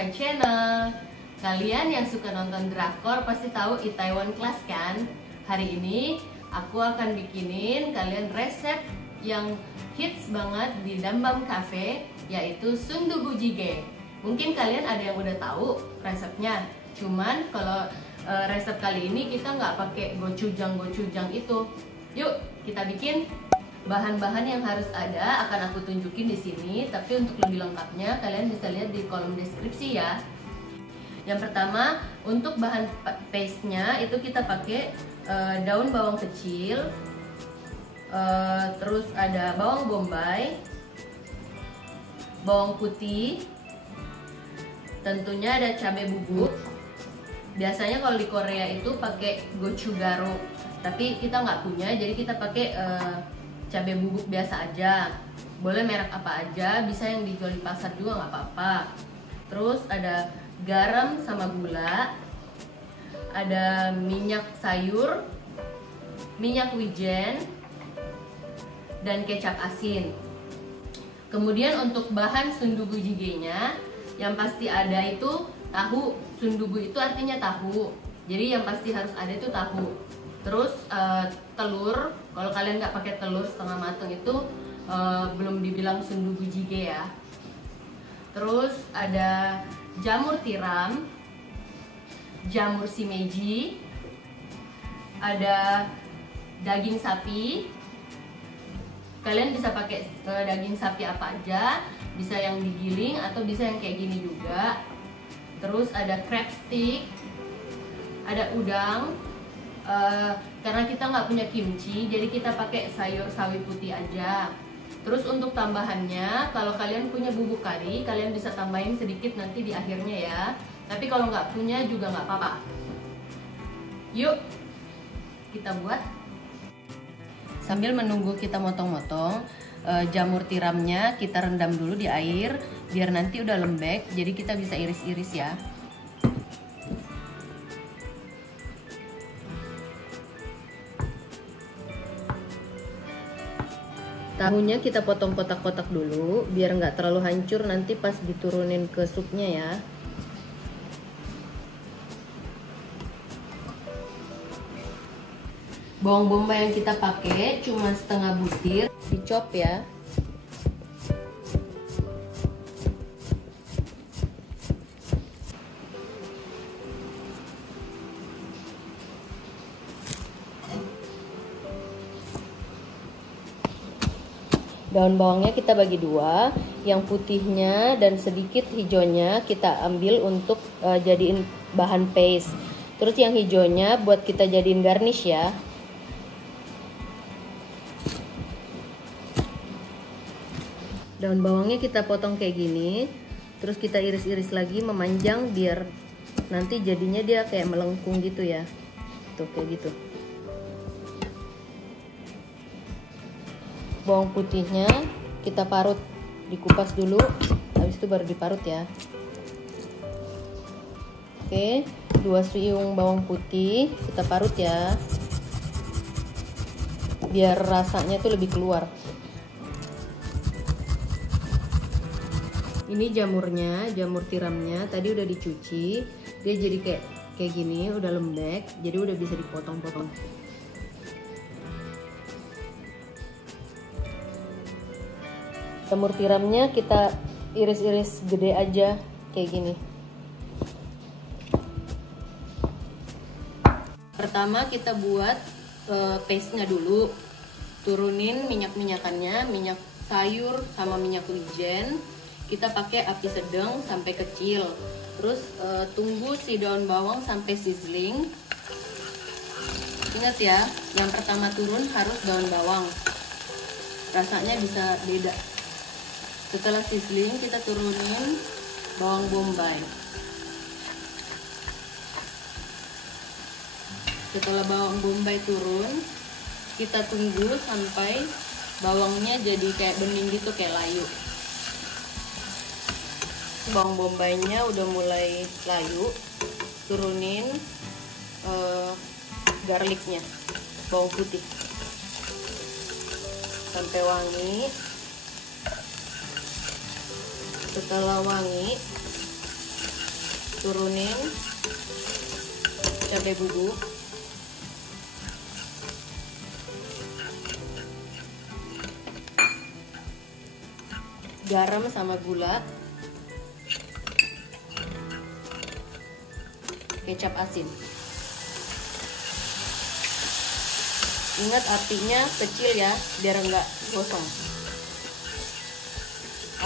my channel. Kalian yang suka nonton drakor pasti tahu Itaewon Class kan? Hari ini aku akan bikinin kalian resep yang hits banget di Dambam Cafe, yaitu sundubu jjigae. Mungkin kalian ada yang udah tahu resepnya, cuman kalau resep kali ini kita nggak pakai gochujang itu. Yuk kita bikin. Bahan-bahan yang harus ada akan aku tunjukin di sini, tapi untuk lebih lengkapnya kalian bisa lihat di kolom deskripsi ya. Yang pertama, untuk bahan paste-nya itu kita pakai daun bawang kecil, terus ada bawang bombay, bawang putih, tentunya ada cabai bubuk. Biasanya kalau di Korea itu pakai gochugaru, tapi kita nggak punya, jadi kita pakai cabai bubuk biasa aja. Boleh merek apa aja, bisa yang dijual di pasar juga nggak apa-apa. Terus ada garam sama gula, ada minyak sayur, minyak wijen, dan kecap asin. Kemudian untuk bahan sundubu jjigae-nya yang pasti ada itu tahu. Sundubu itu artinya tahu, jadi yang pasti harus ada itu tahu. Terus telur, kalau kalian nggak pakai telur setengah matang itu belum dibilang sundubu jjigae ya. Terus ada jamur tiram, jamur shimeji, ada daging sapi. Kalian bisa pakai daging sapi apa aja, bisa yang digiling atau bisa yang kayak gini juga. Terus ada crab stick, ada udang. Karena kita nggak punya kimchi, jadi kita pakai sayur sawi putih aja. Terus untuk tambahannya, kalau kalian punya bubuk kari, kalian bisa tambahin sedikit nanti di akhirnya ya. Tapi kalau nggak punya juga nggak apa-apa. Yuk, kita buat. Sambil menunggu kita motong-motong, jamur tiramnya kita rendam dulu di air, biar nanti udah lembek, jadi kita bisa iris-iris ya. Tahunya kita potong kotak-kotak dulu biar nggak terlalu hancur nanti pas diturunin ke supnya ya. Bawang bombay yang kita pakai cuma setengah butir, dicop ya. Daun bawangnya kita bagi dua, yang putihnya dan sedikit hijaunya kita ambil untuk jadiin bahan paste. Terus yang hijaunya buat kita jadiin garnish ya. Daun bawangnya kita potong kayak gini, terus kita iris-iris lagi memanjang biar nanti jadinya dia kayak melengkung gitu ya. Tuh kayak gitu. Bawang putihnya kita parut, dikupas dulu, habis itu baru diparut ya. Oke, 2 siung bawang putih kita parut ya, biar rasanya tuh lebih keluar. Ini jamurnya, jamur tiramnya tadi udah dicuci, dia jadi kayak gini, udah lembek, jadi udah bisa dipotong-potong. Jamur tiramnya kita iris-iris gede aja kayak gini. Pertama kita buat paste-nya dulu. Turunin minyak-minyakannya, minyak sayur sama minyak wijen. Kita pakai api sedang sampai kecil. Terus tunggu si daun bawang sampai sizzling. Ingat ya, yang pertama turun harus daun bawang. Rasanya bisa beda. Setelah sizzling kita turunin bawang bombay. Setelah bawang bombay turun, kita tunggu sampai bawangnya jadi kayak bening gitu, kayak layu. Bawang bombaynya udah mulai layu, turunin garlicnya, bawang putih, sampai wangi. Setelah wangi, turunin cabai bubuk, garam sama gula, kecap asin. Ingat apinya kecil ya, biar enggak gosong.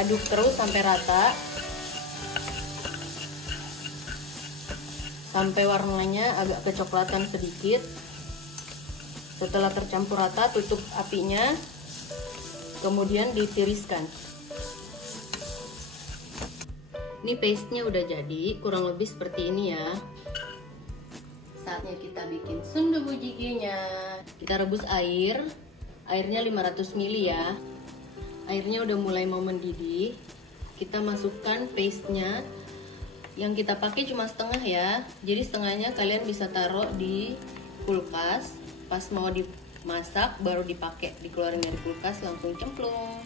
Aduk terus sampai rata, sampai warnanya agak kecoklatan sedikit. Setelah tercampur rata, tutup apinya, kemudian ditiriskan. Ini paste-nya udah jadi, kurang lebih seperti ini ya. Saatnya kita bikin sundubu jjigae-nya. Kita rebus air, airnya 500 ml ya. Airnya udah mulai mau mendidih. Kita masukkan paste-nya. Yang kita pakai cuma setengah ya. Jadi setengahnya kalian bisa taruh di kulkas. Pas mau dimasak baru dipakai, dikeluarin dari kulkas langsung cemplung.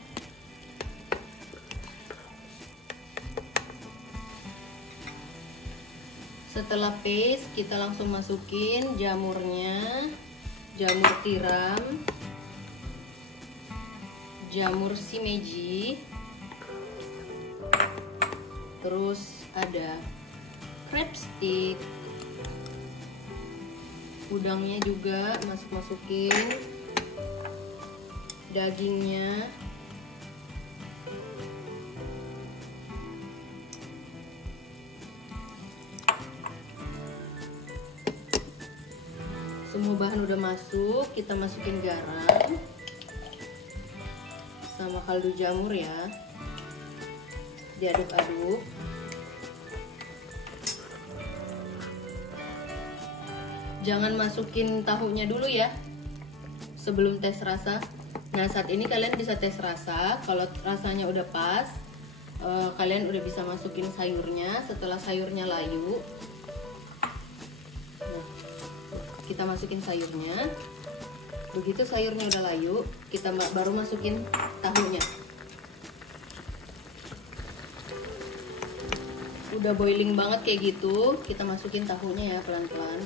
Setelah paste, kita langsung masukin jamurnya, jamur tiram, jamur shimeji, terus ada crab stick, udangnya juga masukin, dagingnya, semua bahan udah masuk. Kita masukin garam sama kaldu jamur ya, diaduk-aduk. Jangan masukin tahunya dulu ya sebelum tes rasa. Nah, saat ini kalian bisa tes rasa. Kalau rasanya udah pas, kalian udah bisa masukin sayurnya. Setelah sayurnya layu, kita masukin sayurnya. Begitu sayurnya udah layu, kita baru masukin tahunya. Udah boiling banget kayak gitu, kita masukin tahunya ya pelan-pelan.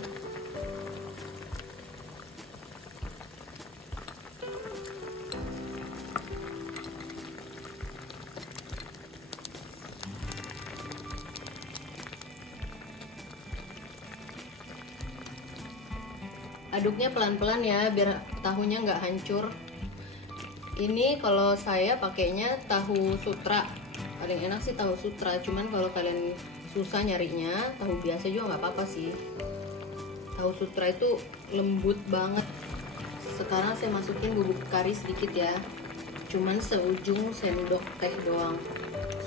Aduknya pelan-pelan ya, biar tahunya nggak hancur. Ini kalau saya pakainya tahu sutra, paling enak sih tahu sutra. Cuman kalau kalian susah nyarinya, tahu biasa juga nggak apa-apa sih. Tahu sutra itu lembut banget. Sekarang saya masukin bubuk kari sedikit ya, cuman seujung sendok teh doang,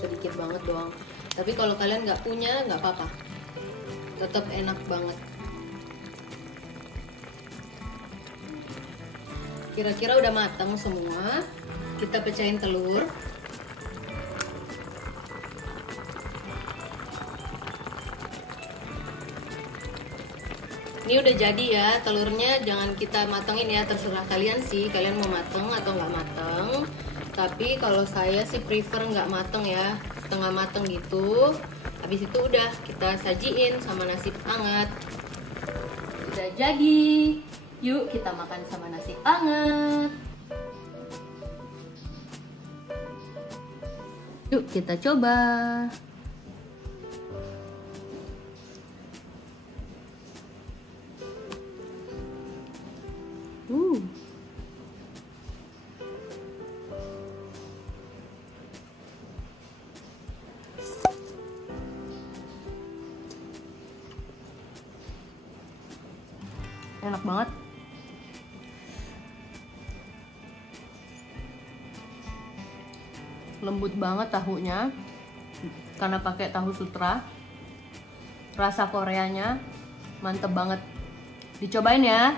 sedikit banget doang. Tapi kalau kalian nggak punya nggak apa-apa, tetap enak banget. Kira-kira udah matang semua. Kita pecahin telur. Ini udah jadi ya, telurnya jangan kita matengin ya, terserah kalian sih, kalian mau mateng atau nggak mateng. Tapi kalau saya sih prefer nggak mateng ya, setengah mateng gitu. Habis itu udah kita sajiin sama nasi hangat. Udah jadi. Yuk kita makan sama nasi hangat. Yuk kita coba. Enak banget. Lembut banget tahunya karena pakai tahu sutra. Rasa Koreanya mantep banget. Dicobain ya.